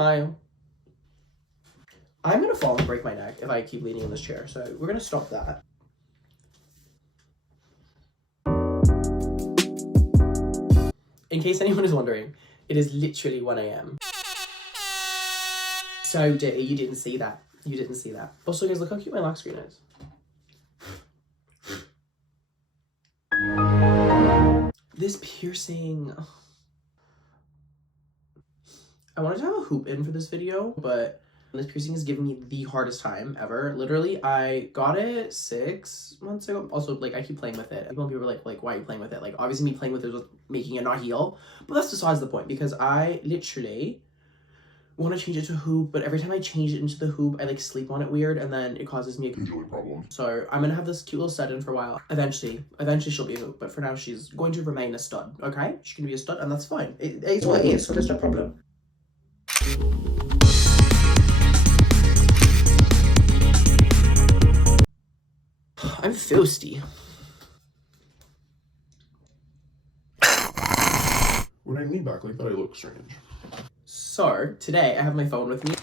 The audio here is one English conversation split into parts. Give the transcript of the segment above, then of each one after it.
Smile. I'm gonna fall and break my neck if I keep leaning in this chair, so we're gonna stop that. In case anyone is wondering, it is literally 1 a.m. So dirty, you didn't see that. You didn't see that. Also, guys, look how cute my lock screen is. This piercing. I wanted to have a hoop in for this video, but this piercing is giving me the hardest time ever. Literally, I got it 6 months ago. Also, like, I keep playing with it. People are like, why are you playing with it? Like, obviously me playing with it was making it not heal. But that's besides the point, because I literally want to change it to hoop, but every time I change it into the hoop, I like sleep on it weird, and then it causes me a conjoint problem. So I'm gonna have this cute little set in for a while. Eventually she'll be a hoop, but for now she's going to remain a stud, okay? She's gonna be a stud, and that's fine. It's what it is, so there's no problem. I'm thirsty. When I lean back like that, I look strange. So, today I have my phone with me,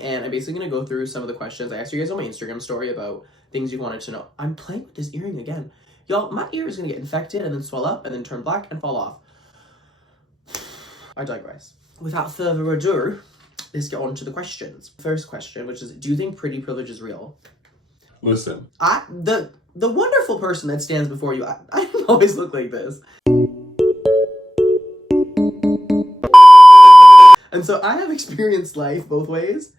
and I'm basically going to go through some of the questions I asked you guys on my Instagram story about things you wanted to know. I'm playing with this earring again. Y'all, my ear is going to get infected and then swell up and then turn black and fall off. I digress. Without further ado, let's get on to the questions. First question, which is, do you think pretty privilege is real? Listen. The wonderful person that stands before you, I don't always look like this. And so I have experienced life both ways.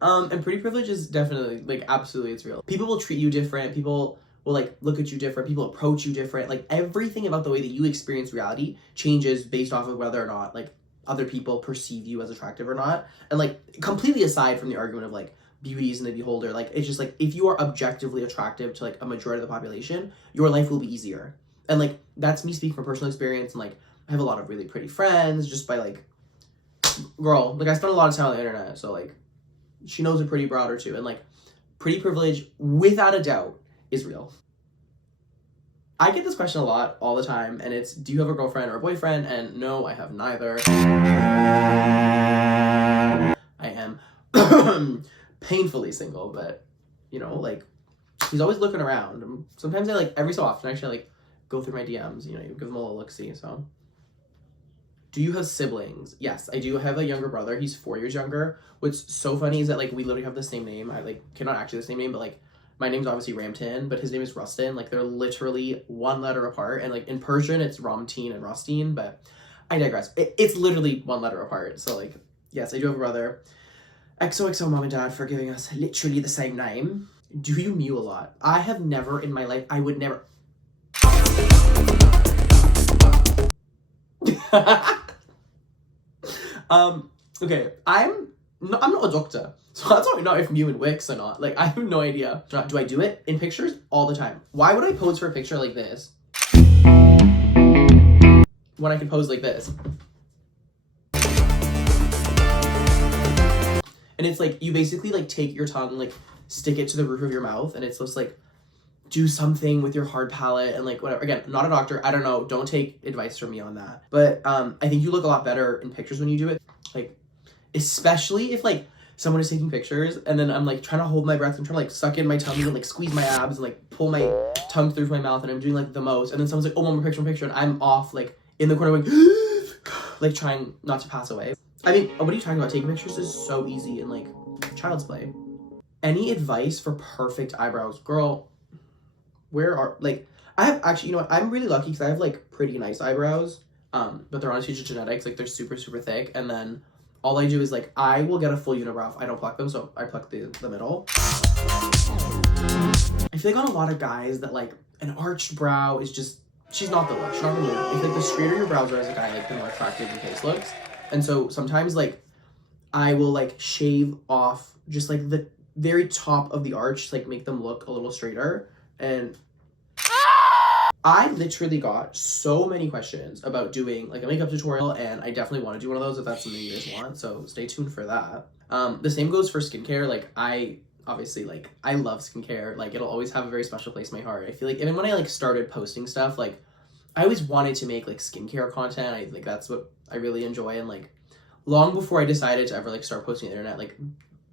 And pretty privilege is definitely, like, absolutely, it's real. People will treat you different. People will, like, look at you different. People approach you different. Like, everything about the way that you experience reality changes based off of whether or not, like, other people perceive you as attractive or not. And, like, completely aside from the argument of, like, beauty is in the beholder, like, it's just, like, if you are objectively attractive to, like, a majority of the population, your life will be easier. And, like, that's me speaking from personal experience. And, like, I have a lot of really pretty friends just by, like, girl, like, I spend a lot of time on the internet, so, like, she knows a pretty broad or two, and, like, pretty privilege, without a doubt, is real. I get this question a lot, all the time, and it's, do you have a girlfriend or a boyfriend? And no, I have neither. I am painfully single, but, you know, like, he's always looking around. Sometimes I, like, every so often, actually, like, go through my DMs, you know, you give them a little look-see, so. Do you have siblings? Yes, I do have a younger brother. He's 4 years younger. What's so funny is that, like, we literally have the same name. I, like, cannot actually the same name, but, like, my name's obviously Ramtin, but his name is Rustin. Like, they're literally one letter apart. And, like, in Persian, it's Ramtin and Rustin, but I digress. It's literally one letter apart. So, like, yes, I do have a brother. XOXO mom and dad for giving us literally the same name. Do you mew a lot? I have never in my life, I would never. Okay, I'm not a doctor, so I don't know if Mew and Wix or not. Like, I have no idea. Do I do it in pictures? All the time. Why would I pose for a picture like this when I can pose like this? And it's like, you basically, like, take your tongue and, like, stick it to the roof of your mouth, and it's just, like, do something with your hard palate and, like, whatever. Again, not a doctor. I don't know. Don't take advice from me on that. But I think you look a lot better in pictures when you do it. Like, especially if, like, someone is taking pictures and then I'm, like, trying to hold my breath and trying to, like, suck in my tummy and, like, squeeze my abs and, like, pull my tongue through my mouth, and I'm doing, like, the most. And then someone's like, oh, one more picture, and I'm off, like, in the corner going, like, trying not to pass away. I mean, what are you talking about? Taking pictures is so easy and, like, child's play. Any advice for perfect eyebrows? Girl, where are, like, I have actually, you know what, I'm really lucky because I have, like, pretty nice eyebrows, but they're honestly just genetics. Like, they're super, super thick, and then all I do is, like, I will get a full unibrow if I don't pluck them, so I pluck the middle. I feel like on a lot of guys that, like, an arched brow is just, she's not the look, she's not the move. I feel like the straighter your brows are as a guy, like, the more attractive your face looks. And so sometimes, like, I will, like, shave off just, like, the very top of the arch to, like, make them look a little straighter. And I literally got so many questions about doing, like, a makeup tutorial, and I definitely want to do one of those if that's something you guys want, so stay tuned for that. The same goes for skincare. Like, I obviously, like, I love skincare. Like, it'll always have a very special place in my heart. I feel like even when I, like, started posting stuff, like, I always wanted to make, like, skincare content. Like, that's what I really enjoy, and, like, long before I decided to ever like start posting on the internet, like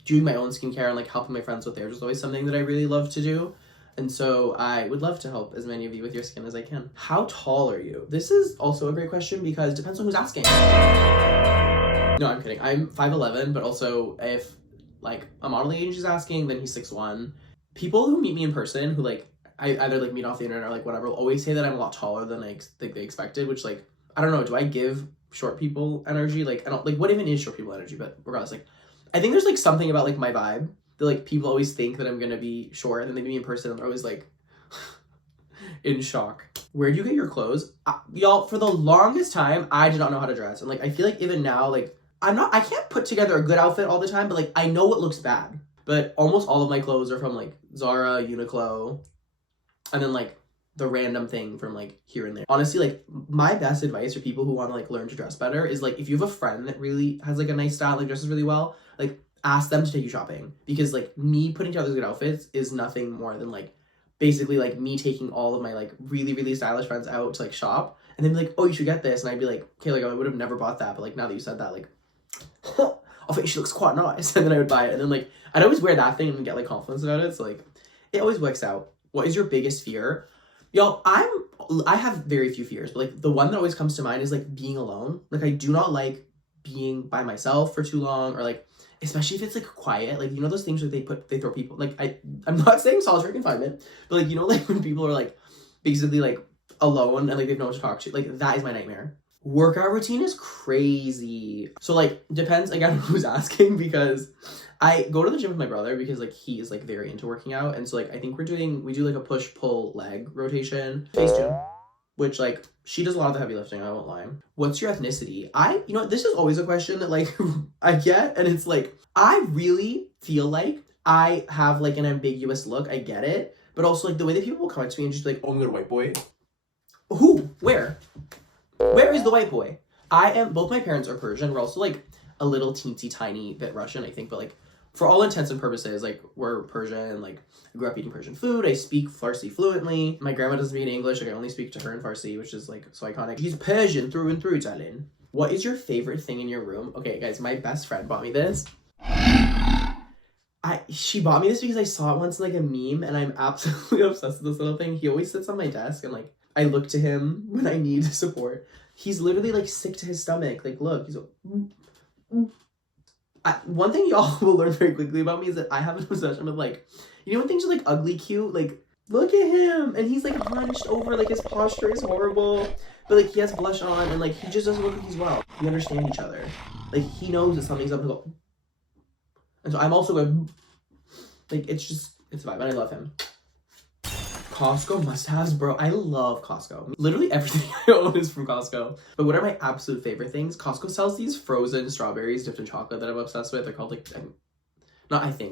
doing my own skincare and like helping my friends with theirs was always something that I really love to do. And so I would love to help as many of you with your skin as I can. How tall are you? This is also a great question because it depends on who's asking. No, I'm kidding. I'm 5'11", but also if like a modeling agency is asking, then he's 6'1". People who meet me in person who like I either like meet off the internet or like whatever will always say that I'm a lot taller than like they expected, which like I don't know, do I give short people energy? Like I don't like what even is short people energy, but regardless, like I think there's like something about like my vibe that like people always think that I'm gonna be short and then they meet me in person and they're always like in shock. Where do you get your clothes? Y'all, for the longest time, I did not know how to dress. And like I feel like even now, like I can't put together a good outfit all the time, but like I know what looks bad. But almost all of my clothes are from like Zara, Uniqlo, and then like the random thing from like here and there. Honestly, like my best advice for people who want to like learn to dress better is like if you have a friend that really has like a nice style, like dresses really well, like ask them to take you shopping. Because like me putting together good outfits is nothing more than like basically like me taking all of my like really, really stylish friends out to like shop and then be like, oh, you should get this. And I'd be like, okay, like I would have never bought that. But like now that you said that, like, I think she looks quite nice. And then I would buy it. And then like, I'd always wear that thing and get like confidence about it. So like, it always works out. What is your biggest fear? Y'all, I have very few fears, but like the one that always comes to mind is like being alone. Like I do not like being by myself for too long, or like especially if it's like quiet, like you know those things where they throw people like I'm not saying solitary confinement, but like you know like when people are like basically like alone and like they've no one to talk to, like that is my nightmare. Workout routine is crazy. So like depends again who's asking, because I go to the gym with my brother because like he is like very into working out, and so like I think we do like a push pull leg rotation. Facetune, which like she does a lot of the heavy lifting, I won't lie. What's your ethnicity? You know, this is always a question that like I get, and it's like I really feel like I have like an ambiguous look. I get it, but also like the way that people will come up to me and just be like, Oh, I'm the white boy. who? Where is the white boy? Both my parents are Persian. We're also like a little teensy tiny bit Russian, I think, but like for all intents and purposes, like we're Persian. Like I grew up eating Persian food. I speak Farsi fluently. My grandma doesn't speak any English. Like I only speak to her in Farsi, which is like so iconic. She's Persian through and through, darling. What is your favorite thing in your room? Okay, guys, my best friend bought me this. She bought me this because I saw it once in like a meme, and I'm absolutely obsessed with this little thing. He always sits on my desk, and like I look to him when I need support. He's literally like sick to his stomach. Like, look, he's like, one thing y'all will learn very quickly about me is that I have an obsession with like, you know when things are like ugly cute? Like, look at him, and he's like hunched over, like his posture is horrible, but like he has blush on, and like he just doesn't look like he's well. We understand each other. Like he knows that something's up and go. And so I'm also going, like it's a vibe, and I love him. Costco must-haves, bro. I love Costco. Literally everything I own is from Costco. But what are my absolute favorite things? Costco sells these frozen strawberries dipped in chocolate that I'm obsessed with. They're called like,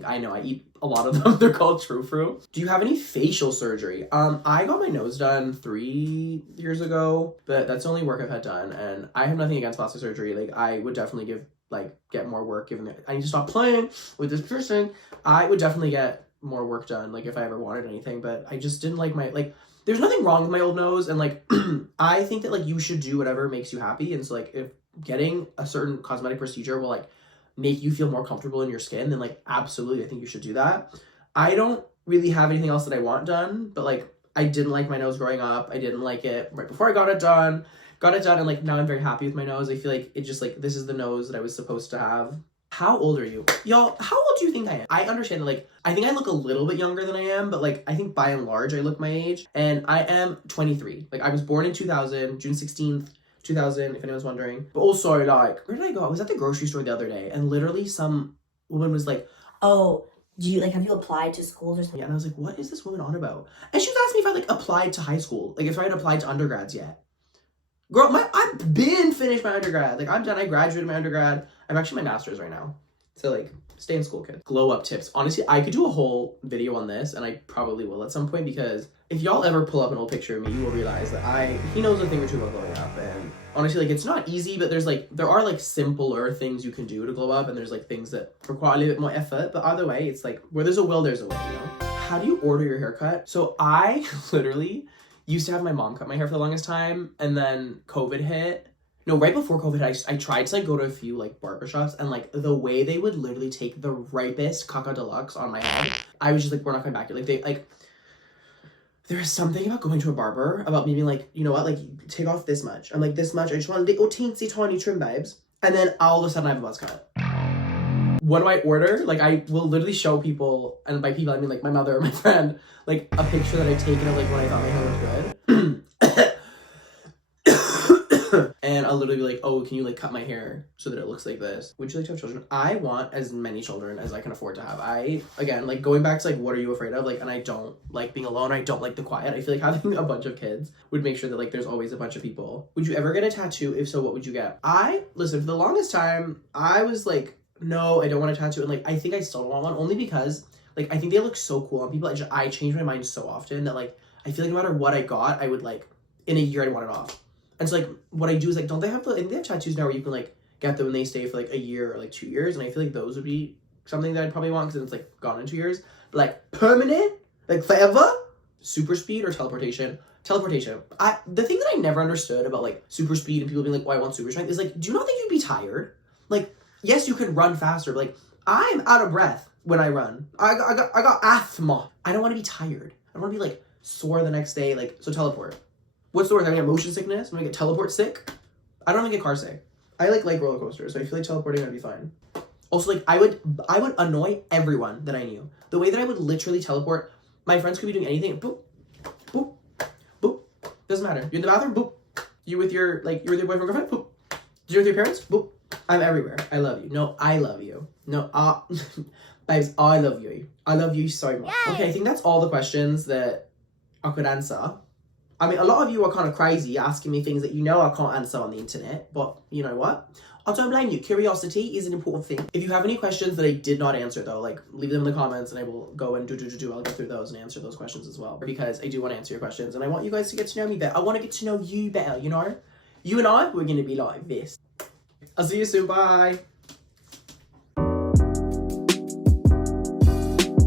I know, I eat a lot of them. They're called True Fruit. Do you have any facial surgery? I got my nose done 3 years ago, but that's the only work I've had done. And I have nothing against plastic surgery. Like I would definitely get more work given that I need to stop playing with this person. I would definitely get more work done, like if I ever wanted anything, but I just didn't like there's nothing wrong with my old nose, and like I think that like you should do whatever makes you happy, and so like if getting a certain cosmetic procedure will like make you feel more comfortable in your skin, then like absolutely I think you should do that. I don't really have anything else that I want done, but like I didn't like my nose growing up. I didn't like it right before I got it done, and like now I'm very happy with my nose. I feel like it just like this is the nose that I was supposed to have. How old are you? Y'all, how old do you think I am? I understand that, like, I think I look a little bit younger than I am, but, like, I think by and large I look my age, and I am 23. Like, I was born in 2000, June 16th, 2000, if anyone's wondering. But also, like, where did I go? I was at the grocery store the other day, and literally some woman was like, oh, have you applied to schools or something? Yeah, and I was like, what is this woman on about? And she was asking me if I, like, applied to high school, like, if I had applied to undergrads yet. Girl, I've been finished my undergrad. Like, I'm done. I graduated my undergrad. I'm actually my master's right now. So, like, stay in school, kid. Glow up tips. Honestly, I could do a whole video on this, and I probably will at some point, because if y'all ever pull up an old picture of me, you will realize that he knows a thing or two about glowing up. And honestly, like, it's not easy, but there are, like, simpler things you can do to glow up, and there's, like, things that require a little bit more effort. But either way, it's, like, where there's a will, there's a way, you know? How do you order your haircut? So I literally used to have my mom cut my hair for the longest time, and then COVID hit, No, right before COVID, I tried to like go to a few like barbershops, and like the way they would literally take the ripest caca deluxe on my head, I was just like, we're not coming back here. Like they like, there's something about going to a barber about me being like, you know what, like take off this much. I'm like, this much. I just want a little teensy tiny trim, babes. And then all of a sudden I have a buzz cut. What do I order? Like I will literally show people, and by people I mean like my mother or my friend, like a picture that I've taken of like when I thought my hair looked good. And I'll literally be like, oh, can you like cut my hair so that it looks like this? Would you like to have children? I want as many children as I can afford to have. Again, like going back to like, what are you afraid of? Like, and I don't like being alone. I don't like the quiet. I feel like having a bunch of kids would make sure that like there's always a bunch of people. Would you ever get a tattoo? If so, what would you get? Listen, for the longest time, I was like, no, I don't want a tattoo. And like, I think I still don't want one, only because like, I think they look so cool on people. I change my mind so often that like, I feel like no matter what I got, I would like, in a year I'd want it off. And so like what I do is like, don't they have I think they have tattoos now where you can like get them and they stay for like a year or like 2 years, and I feel like those would be something that I'd probably want because it's like gone in 2 years. But like permanent, like forever, super speed or teleportation. The thing that I never understood about like super speed and people being like, oh, I want super strength is like, do you not think you'd be tired? Like, yes, you can run faster, but like I'm out of breath when I run. I got asthma. I don't want to be tired. I don't want to be like sore the next day. Like, so teleport. What's the worst? I'm gonna get motion sickness. I'm gonna get teleport sick. I don't even get car sick. I like roller coasters, so I feel like teleporting would be fine. Also, like I would annoy everyone that I knew. The way that I would literally teleport, my friends could be doing anything. Boop, boop, boop. Doesn't matter. You're in the bathroom. Boop. You with your boyfriend, girlfriend. Boop. You're with your parents. Boop. I'm everywhere. I love you. No, I love you. No, babes, I love you. I love you so much. Yay! Okay, I think that's all the questions that I could answer. I mean, a lot of you are kind of crazy asking me things that you know I can't answer on the internet, but you know what? I don't blame you. Curiosity is an important thing. If you have any questions that I did not answer though, like leave them in the comments and I will go and I'll go through those and answer those questions as well. Because I do want to answer your questions and I want you guys to get to know me better. I want to get to know you better, you know? You and I, we're going to be like this. I'll see you soon. Bye.